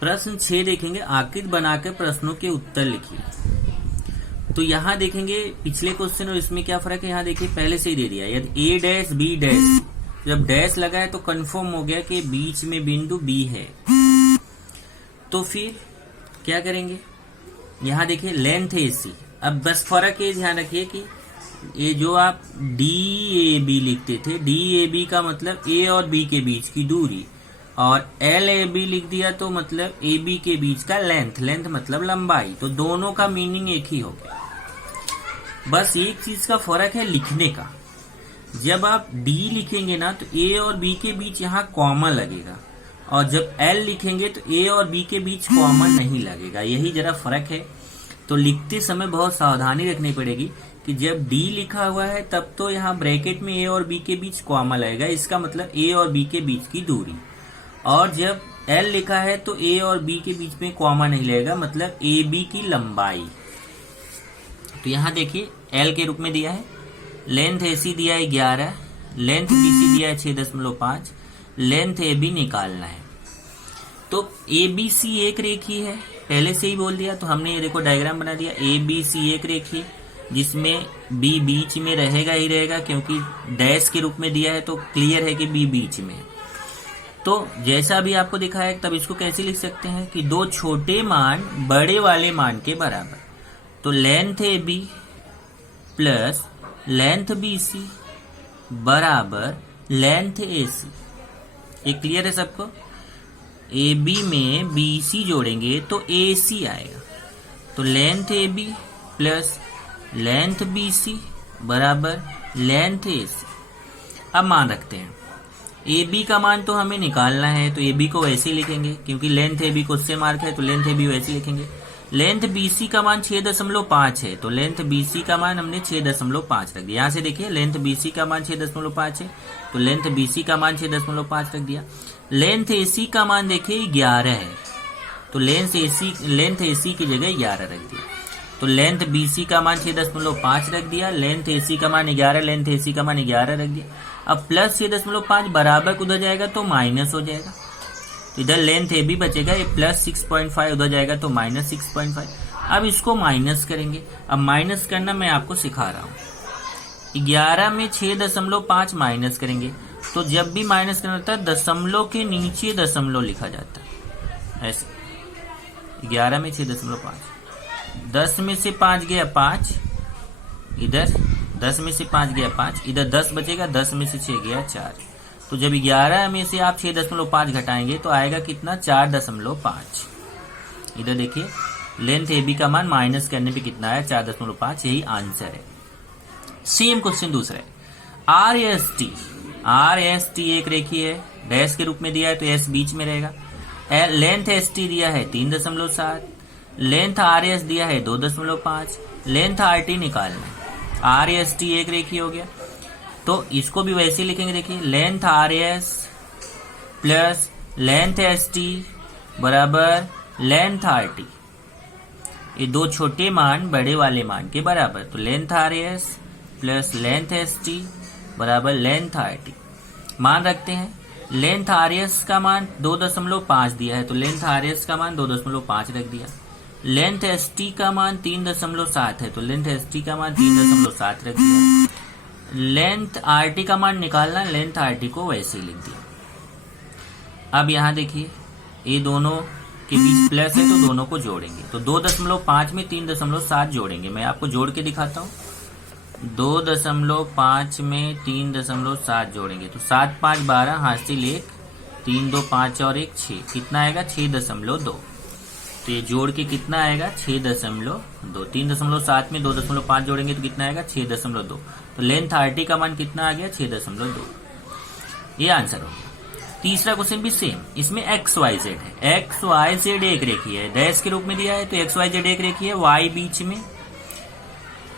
प्रश्न 6 देखेंगे, आकृति बनाकर प्रश्नों के उत्तर लिखिए। तो यहाँ देखेंगे पिछले क्वेश्चन और इसमें क्या फर्क है। यहाँ देखिए पहले से ही दे दिया, यदि ए डैश बी डैश, जब डैश लगा है तो कंफर्म हो गया कि बीच में बिंदु बी है। तो फिर क्या करेंगे, यहाँ देखिए लेंथ है सी। अब बस फर्क ये ध्यान रखिए कि ये जो आप डी ए बी लिखते थे, डी ए बी का मतलब ए और बी के बीच की दूरी, और एल ए बी लिख दिया तो मतलब ए बी के बीच का लेंथ, लेंथ मतलब लंबाई। तो दोनों का मीनिंग एक ही हो गया। बस एक चीज का फर्क है लिखने का। जब आप डी लिखेंगे ना तो ए और बी के बीच यहाँ कॉमा लगेगा, और जब एल लिखेंगे तो ए और बी के बीच कॉमा नहीं लगेगा। यही जरा फर्क है। तो लिखते समय बहुत सावधानी रखनी पड़ेगी कि जब डी लिखा हुआ है तब तो यहाँ ब्रैकेट में ए और बी के बीच कॉमा लगेगा, इसका मतलब ए और बी के बीच की दूरी। और जब एल लिखा है तो ए और बी के बीच में कॉमा नहीं लगेगा, मतलब ए बी की लंबाई। तो यहाँ देखिए एल के रूप में दिया है, लेंथ ए सी दिया है 11, लेंथ बी सी दिया है 6.5, लेंथ ए बी निकालना है। तो ए बी सी एक रेखी है, पहले से ही बोल दिया। तो हमने ये देखो डायग्राम बना दिया, ए बी सी एक रेखी जिसमें बी बीच में रहेगा ही रहेगा, क्योंकि डैश के रूप में दिया है तो क्लियर है कि बी बीच में। तो जैसा भी आपको दिखाया तब इसको कैसे लिख सकते हैं कि दो छोटे मान बड़े वाले मान के बराबर। तो length A B plus length B C बराबर लेंथ ए सी। ये क्लियर है सबको। ए बी में बी सी जोड़ेंगे तो ए सी आएगा। तो length A B plus length B C बराबर लेंथ ए सी। अब मान रखते हैं, ए बी का मान तो हमें निकालना है, तो ए बी को वैसे ही लिखेंगे क्योंकि length A B question mark है, तो लेंथ ए बी वैसे ही लिखेंगे। लेंथ बी सी का मान 6.5 है, तो लेंथ बी सी का मान हमने 6.5 रख दिया। यहाँ से देखिए लेंथ बी सी का मान 6.5 है, तो लेंथ बी सी का मान 6.5 रख दिया। लेंथ ए सी का मान देखिए 11 है, तो लेंथ ए सी की जगह 11 रख दिया। तो लेंथ बी सी का मान 6.5 रख दिया, लेंथ ए सी का मान 11, लेंथ ए सी का मान 11 रख दिया। अब प्लस 6.5 बराबर उधर जाएगा तो माइनस हो जाएगा, इधर लेंथ ए बी बचेगा, ये प्लस 6.5 उधर जाएगा तो माइनस 6.5। अब इसको माइनस करेंगे। अब माइनस करना मैं आपको सिखा रहा हूँ। 11 में 6.5 माइनस करेंगे, तो जब भी माइनस करना होता है दशमलव के नीचे दशमलव लिखा जाता है ऐसे। 11 में 6.5, 10 में से 5 गया 5, इधर 10 में से 5 गया 5, इधर 10 बचेगा, 10 में से 6 गया 4। तो जब 11 में से आप 6.5 घटाएंगे तो आएगा कितना, 4.5। इधर देखिए लेंथ ए बी का मान माइनस करने पे कितना है, 4.5। यही आंसर है। सेम क्वेश्चन दूसरा है, आर एस टी एक रेखी है, डैश के रूप में दिया है तो एस बीच में रहेगा। लेंथ एस टी दिया है 3.7, लेंथ आर एस दिया है 2.5, लेंथ आर टी निकालना है। आर एस टी एक रेखी हो गया, तो इसको भी वैसे ही लिखेंगे। देखिए length R S plus length S T बराबर लेंथ आर टी। ये दो छोटे मान बड़े वाले मान के बराबर। तो length R S plus length S T बराबर लेंथ आर टी। मान रखते हैं, लेंथ आर एस का मान 2.5 दिया है, तो लेंथ आर एस का मान 2.5 रख दिया। लेंथ एस टी का मान 3.7 है, तो लेंथ एस टी का मान 3.7 रख दिया। लेंथ आर टी का मान निकालना, लेंथ आर टी को वैसे ही लिख दिया। अब यहाँ देखिए ये दोनों के बीच प्लस है तो दोनों को जोड़ेंगे, तो 2.5 में 3.7 जोड़ेंगे। मैं आपको जोड़ के दिखाता हूँ। 2.5 में 3.7 जोड़ेंगे तो 7 5 12, हासिल 1, 3 2 5 और 1 6, कितना आएगा 6.2। तो ये जोड़ के कितना आएगा 6.2। 3.7 में 2.5 जोड़ेंगे तो कितना आएगा 6.2। तो लेंथ आर टी का मान कितना आ गया 6.2। ये आंसर हो गया। तीसरा क्वेश्चन भी सेम, इसमें एक्स वाई जेड है। एक्स वाई जेड एक रेखी है, डैश के रूप में दिया है तो एक्स वाई जेड एक रेखी है, वाई बीच में।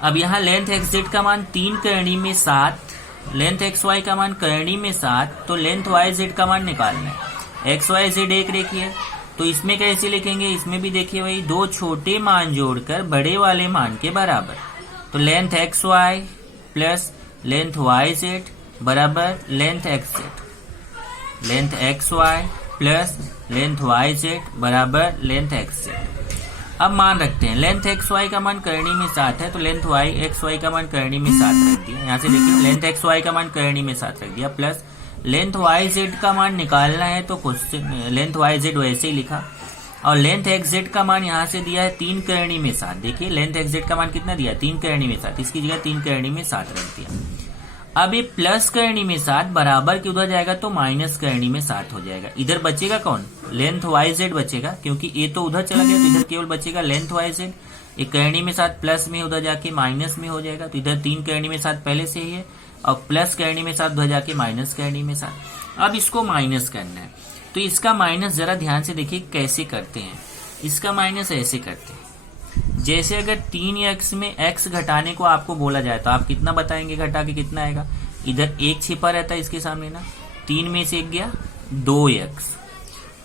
अब यहाँ लेंथ एक्स जेड का मान 3 करणी में 7, लेंथ एक्स वाई का मान करणी में 7, तो लेंथ वाई जेड का मान निकालना है। एक्स वाई जेड एक रेखी है, तो इसमें कैसे लिखेंगे, इसमें भी देखिए वही दो छोटे मान जोड़कर बड़े वाले मान के बराबर। तो length X Y plus length Y Z बराबर length X Z. Length X Y plus length Y Z बराबर लेंथ एक्स जेड। अब मान रखते हैं लेंथ एक्स वाई का मान करनी में 7 है, तो लेंथ वाई एक्स वाई का मान करनी में 7 रख दिया। यहाँ से देखिए लेंथ एक्स वाई का मान करनी में 7 रख दिया, प्लस लेंथ वाई जेड का मान निकालना है तो क्वेश्चन लेंथ वाई जेड वैसे ही लिखा, और लेंथ एक्स जेड का मान यहाँ से दिया है 3 करनी में 7। देखिए लेंथ एक्स जेड का मान कितना दिया, 3 करनी में 7, इसकी जगह 3 करनी में 7 रख दिया। अब ये प्लस करनी में 7 बराबर के उधर जाएगा तो माइनस करनी में 7 हो जाएगा। इधर बचेगा कौन, लेंथ वाई जेड बचेगा, क्योंकि ए तो उधर चला गया, तो इधर केवल बचेगा लेंथ वाई जेड। एक करनी में 7 प्लस में उधर जाके माइनस में हो जाएगा, तो इधर 3 करनी में 7 पहले से ही है, और प्लस करनी में 7 उधर जाके माइनस करनी में 7। अब इसको माइनस करना है, तो इसका माइनस जरा ध्यान से देखिए कैसे करते हैं। इसका माइनस ऐसे करते हैं, जैसे अगर 3x में x घटाने को आपको बोला जाए तो आप कितना बताएंगे घटा के कितना आएगा। इधर 1 छिपा रहता है इसके सामने ना, 3 में से 1 गया 2x,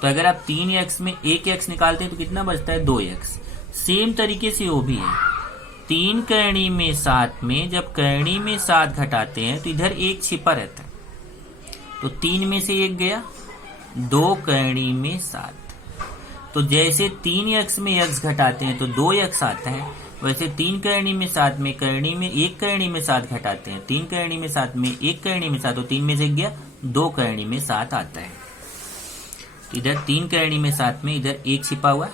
तो अगर आप 3x में 1x निकालते हैं तो कितना बचता है 2x। सेम तरीके से वो भी है, 3 करनी में 7 में जब करनी में 7 घटाते हैं तो इधर 1 छिपा रहता है, तो 3 में से 1 गया 2 करनी में 7। तो जैसे 3x में x घटाते हैं तो 2x आता है, वैसे 3 करनी में 7 में करनी में 1 करनी में 7 घटाते हैं, 3 करनी में 7 में 1 करनी में 7, तो 3 में से गया 2 करनी में 7 आता है। इधर 3 करनी में 7 में इधर 1 छिपा हुआ,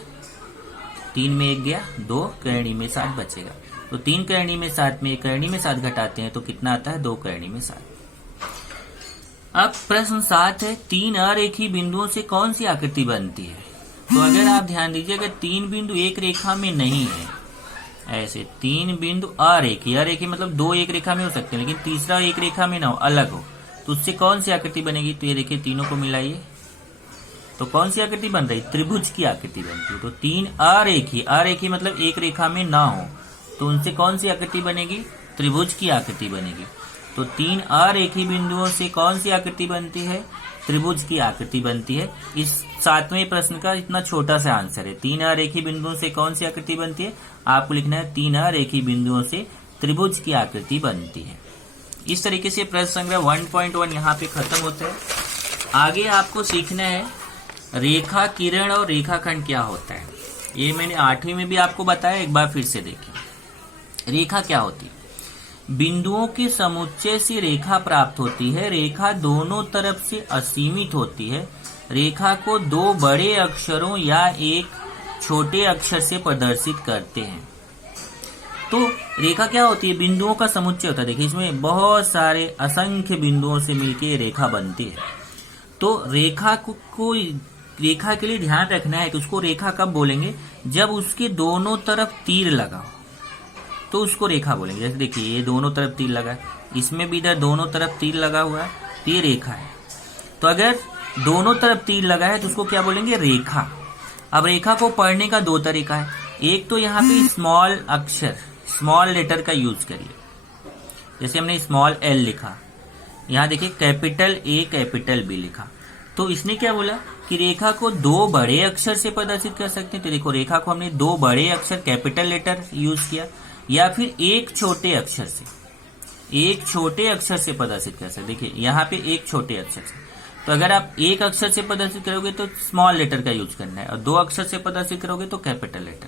3 में 1 गया 2 करनी में 7 बचेगा, तो 3 करनी में 7 में 1 करनी में 7 घटाते हैं तो कितना आता है 2 करनी में 7। अब प्रश्न 7 है, 3 अरेखीय बिंदुओं से कौन सी आकृति बनती है। तो अगर आप ध्यान दीजिए, अगर 3 बिंदु एक रेखा में नहीं है, ऐसे 3 बिंदु अरेखीय, अरेखीय मतलब 2 एक रेखा में हो सकते हैं, लेकिन तीसरा एक रेखा में ना हो, अलग हो, तो उससे कौन सी आकृति बनेगी। तो ये देखिए तीनों को मिलाइए तो कौन सी आकृति बन रही, त्रिभुज की आकृति बनती है। तो 3 अरेखीय, अरेखीय मतलब एक रेखा में ना हो, तो उनसे कौन सी आकृति बनेगी, त्रिभुज की आकृति बनेगी। तो 3 अरेखीय बिंदुओं से कौन सी आकृति बनती है, त्रिभुज की आकृति बनती है। इस 7वें प्रश्न का इतना छोटा सा आंसर है, 3 अरेखीय बिंदुओं से कौन सी आकृति बनती है, आपको लिखना है 3 अरेखीय बिंदुओं से त्रिभुज की आकृति बनती है। इस तरीके से प्रश्न संग्रह 1.1 यहाँ पे खत्म होता है। आगे आपको सीखना है रेखा किरण और रेखाखंड क्या होता है। ये मैंने 8वीं में भी आपको बताया, एक बार फिर से देखिए। रेखा क्या होती है, बिंदुओं के समुच्चय से रेखा प्राप्त होती है। रेखा दोनों तरफ से असीमित होती है। रेखा को 2 बड़े अक्षरों या एक छोटे अक्षर से प्रदर्शित करते हैं। तो रेखा क्या होती है, बिंदुओं का समुच्चय होता है। देखिए इसमें बहुत सारे असंख्य बिंदुओं से मिलकर रेखा बनती है। तो रेखा को रेखा के लिए ध्यान रखना है कि उसको रेखा कब बोलेंगे, जब उसके दोनों तरफ तीर लगा हो तो उसको रेखा बोलेंगे। जैसे देखिए ये दोनों तरफ तीर लगा है, इसमें भी इधर दोनों तरफ तीर लगा हुआ है, तो ये रेखा है। तो अगर दोनों तरफ तीर लगा है तो उसको क्या बोलेंगे, रेखा। अब रेखा को पढ़ने का 2 तरीका है। एक तो यहाँ पे स्मॉल अक्षर, स्मॉल लेटर का यूज करिए। जैसे हमने स्मॉल एल लिखा, यहाँ देखिए कैपिटल ए कैपिटल बी लिखा, तो इसने क्या बोला कि रेखा को 2 बड़े अक्षर से प्रदर्शित कर सकते हैं। तो देखो रेखा को हमने 2 बड़े अक्षर कैपिटल लेटर यूज किया, या फिर एक छोटे अक्षर से, एक छोटे अक्षर से प्रदर्शित कर सकते। देखिए यहाँ पे एक छोटे अक्षर से, तो अगर आप एक अक्षर से प्रदर्शित करोगे तो स्मॉल लेटर का यूज करना है, और 2 अक्षर से प्रदर्शित करोगे तो कैपिटल लेटर।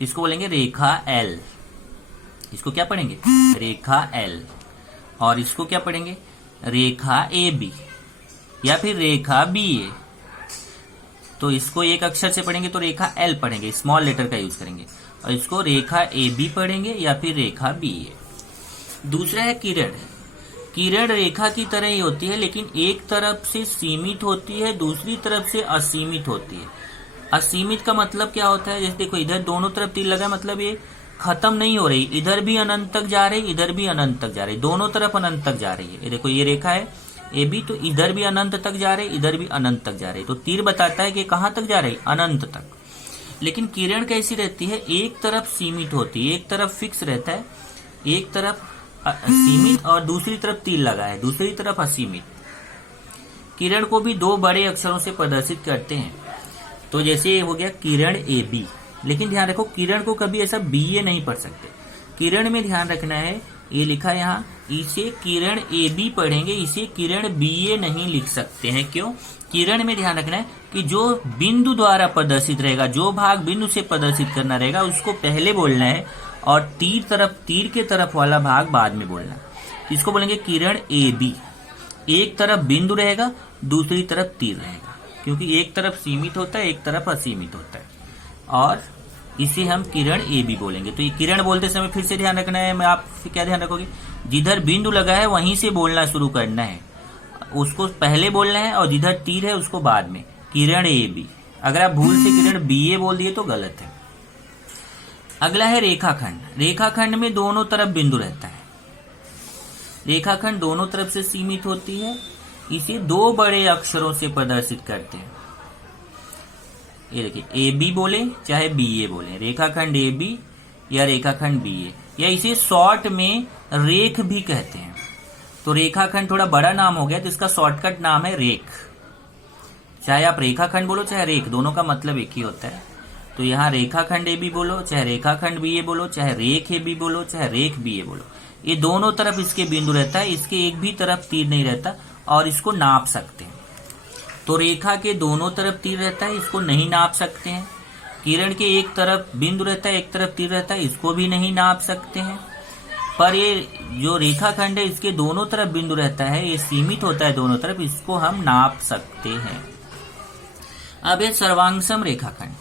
इसको बोलेंगे रेखा एल। इसको क्या पढ़ेंगे, रेखा एल। और इसको क्या पढ़ेंगे, रेखा ए बी, या फिर रेखा बी ए। तो इसको एक अक्षर से पढ़ेंगे तो रेखा एल पढ़ेंगे, स्मॉल लेटर का यूज करेंगे, और इसको रेखा ए बी पढ़ेंगे या फिर रेखा बी ए। दूसरा है किरण। किरण रेखा की तरह ही होती है, लेकिन एक तरफ से सीमित होती है, दूसरी तरफ से असीमित होती है। असीमित का मतलब क्या होता है, जैसे देखो इधर दोनों तरफ तीर लगा, मतलब ये खत्म नहीं हो रही, इधर भी अनंत तक जा रही, इधर भी अनंत तक जा रही, दोनों तरफ अनंत तक जा रही है। ये देखो ये रेखा है ए बी, तो इधर भी अनंत तक जा रही, इधर भी अनंत तक जा रही, तो तीर बताता है कि कहाँ तक जा रही, अनंत तक। लेकिन किरण कैसी रहती है, एक तरफ सीमित होती है, एक तरफ फिक्स रहता है, एक तरफ सीमित और दूसरी तरफ तीर लगा है, दूसरी तरफ असीमित। किरण को भी 2 बड़े अक्षरों से प्रदर्शित करते हैं। तो जैसे हो गया किरण ए बी, लेकिन ध्यान रखो किरण को कभी ऐसा बी ए नहीं पढ़ सकते। किरण में ध्यान रखना है ये लिखा है यहाँ, इसे किरण ए बी पढ़ेंगे, इसे किरण बी ए नहीं लिख सकते हैं। क्यों? किरण में ध्यान रखना है कि जो बिंदु द्वारा प्रदर्शित रहेगा, जो भाग बिंदु से प्रदर्शित करना रहेगा उसको पहले बोलना है, और तीर के तरफ वाला भाग बाद में बोलना है। इसको बोलेंगे किरण ए बी। एक तरफ बिंदु रहेगा, दूसरी तरफ तीर रहेगा, क्योंकि एक तरफ सीमित होता है, एक तरफ असीमित होता है, और इसे हम किरण ए बी बोलेंगे। तो ये किरण बोलते समय फिर से ध्यान रखना है, मैं आप क्या ध्यान रखोगे, जिधर बिंदु लगा है वहीं से बोलना शुरू करना है, उसको पहले बोलना है, और जिधर तीर है उसको बाद में। किरण ए बी। अगर आप भूल से किरण बी ए बोल दिए तो गलत है। अगला है रेखाखंड। रेखाखंड में दोनों तरफ बिंदु रहता है। रेखाखंड दोनों तरफ से सीमित होती है। इसे दो बड़े अक्षरों से प्रदर्शित करते हैं। ये देखिए, ए बी बोले चाहे बी ए बोले, रेखाखंड ए बी या रेखाखंड बी ए, या इसे शॉर्ट में रेख भी कहते हैं। तो रेखाखंड थोड़ा बड़ा नाम हो गया, तो इसका शॉर्टकट नाम है रेख। चाहे आप रेखाखंड बोलो चाहे रेख, दोनों का मतलब एक ही होता है। तो यहाँ रेखाखंड ए बी बोलो, चाहे रेखाखंड बी ए बोलो, चाहे रेख ए बी बोलो, चाहे रेख बी ए बोलो, ये दोनों तरफ इसके बिंदु रहता है, इसके एक भी तरफ तीर नहीं रहता, और इसको नाप सकते हैं। तो रेखा के दोनों तरफ तीर रहता है, इसको नहीं नाप सकते हैं। किरण के एक तरफ बिंदु रहता है, एक तरफ तीर रहता है, इसको भी नहीं नाप सकते हैं। पर ये जो रेखाखंड है इसके दोनों तरफ बिंदु रहता है, ये सीमित होता है दोनों तरफ, इसको हम नाप सकते हैं। अब है सर्वांगसम रेखाखंड।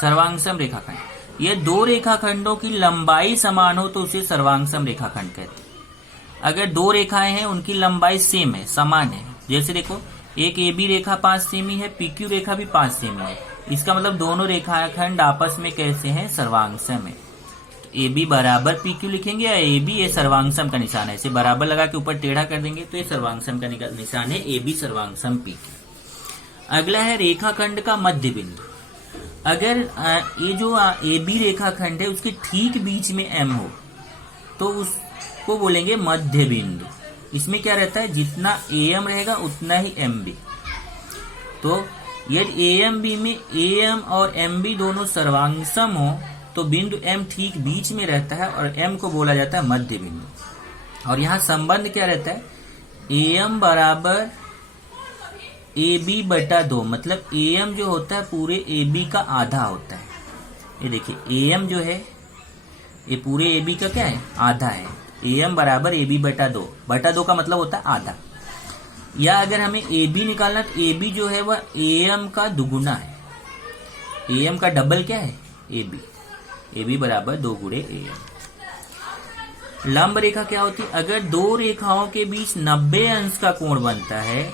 सर्वांगसम रेखाखंड, ये दो रेखाखंडों की लंबाई समान हो तो उसे सर्वांगसम रेखाखंड कहते हैं। अगर दो रेखाएं हैं, उनकी लंबाई सेम है, समान है, जैसे देखो एक ए बी रेखा 5 सेमी है, पी क्यू रेखा भी 5 सेमी है, इसका मतलब दोनों रेखाखंड आपस में कैसे हैं, सर्वांगसम है। तो ए बी बराबर पी क्यू लिखेंगे, या ए बी ये सर्वांगसम का निशान है, इसे बराबर लगा के ऊपर टेढ़ा कर देंगे तो ये सर्वांगसम का निशान है, ए बी सर्वांगसम पी क्यू। अगला है रेखाखंड का मध्य बिंदु। अगर ये जो ए बी रेखाखंड है उसके ठीक बीच में एम हो तो उसको बोलेंगे मध्य बिंदु। इसमें क्या रहता है, जितना ए एम रहेगा उतना ही एम बी। तो यदि ए एम बी में ए एम और एम बी दोनों सर्वांगसम हो तो बिंदु एम ठीक बीच में रहता है, और एम को बोला जाता है मध्य बिंदु। और यहाँ संबंध क्या रहता है, ए एम बराबर ए बी बटा 2, मतलब ए एम जो होता है पूरे ए बी का आधा होता है। ये देखिए, ए एम जो है ये पूरे ए बी का क्या है, आधा है। ए एम बराबर ए बी बटा 2, बटा 2 का मतलब होता है आधा। या अगर हमें ए बी निकालना, तो ए बी जो है वह ए एम का दुगुना है। ए एम का डबल क्या है, ए बी। ए बी बराबर 2 गुणे ए एम। लंब रेखा क्या होती है, अगर दो रेखाओं के बीच 90 अंश का कोण बनता है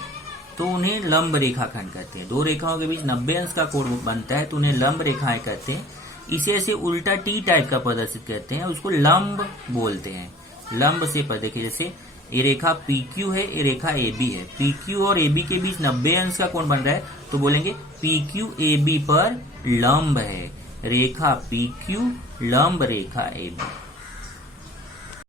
तो उन्हें लंब रेखाखंड कहते हैं। दो रेखाओं के बीच 90 अंश का कोण बनता है तो उन्हें लंब रेखाएं कहते हैं। इसे ऐसे उल्टा टी टाइप का प्रदर्शित करते हैं, उसको लंब बोलते हैं। लंब से पर देखिए, जैसे ये रेखा पी क्यू है, ये रेखा ए बी है, पी क्यू और ए बी के बीच 90 अंश का कोण बन रहा है तो बोलेंगे पी क्यू ए बी पर लंब है, रेखा पी क्यू लंब रेखा ए बी।